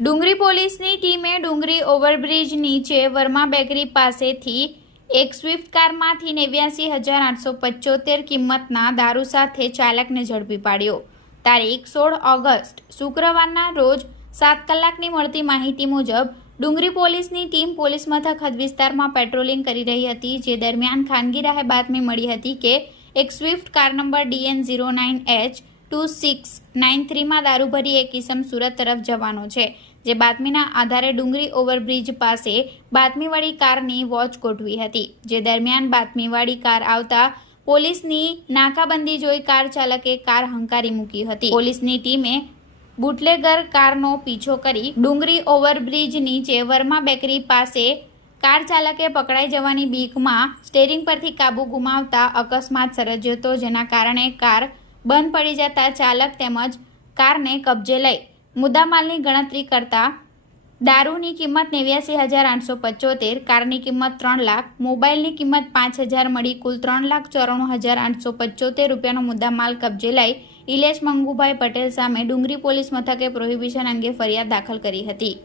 ડુંગરી પોલીસની ટીમે ડુંગરી ઓવરબ્રિજ નીચે વર્મા બેકરી પાસેથી એક સ્વિફ્ટ કારમાંથી 89,875 કિંમતના દારૂ સાથે ચાલકને ઝડપી પાડ્યો। તારીખ 16 ઓગસ્ટ શુક્રવારના રોજ 7 કલાકની મળતી માહિતી મુજબ ડુંગરી પોલીસની ટીમ પોલીસ મથક હદ વિસ્તારમાં પેટ્રોલિંગ કરી રહી હતી, જે દરમિયાન ખાનગી રાહે બાતમી મળી હતી કે એક સ્વિફ્ટ કાર નંબર DN09H2693 માં દારૂ ભરી એક ઇસમ સુરત તરફ જવાનો છે, જે બાતમીના આધારે ડુંગરી ઓવરબ્રિજ પાસે બાતમીવાળી કારની વોચ ગોઠવી હતી। જે દરમિયાન બાતમીવાળી કાર આવતા પોલીસની નાકાબંધી જોઈ કાર ચાલકે કાર હંકારી મૂકી હતી। પોલીસની ટીમે બુટલેગર કારનો પીછો કરી ડુંગરી ઓવરબ્રિજ નીચે વર્મા બેકરી પાસે કાર ચાલકે પકડાઈ જવાની બીકમાં સ્ટીયરિંગ પરથી કાબુ ગુમાવતા અકસ્માત સર્જ્યો હતો, જેના કારણે કાર બંધ પડી જતા ચાલક તેમજ કારને કબજે લઈ મુદ્દામાલની ગણતરી કરતા દારૂની કિંમત 89,875, કારની કિંમત 3 લાખ, મોબાઈલની કિંમત 5,000 મળી કુલ 3,94,875 રૂપિયાનો મુદ્દામાલ કબજે લઈ ઇલેશ મંગુભાઈ પટેલ સામે ડુંગરી પોલીસ મથકે પ્રોહિબિશન અંગે ફરિયાદ દાખલ કરી હતી।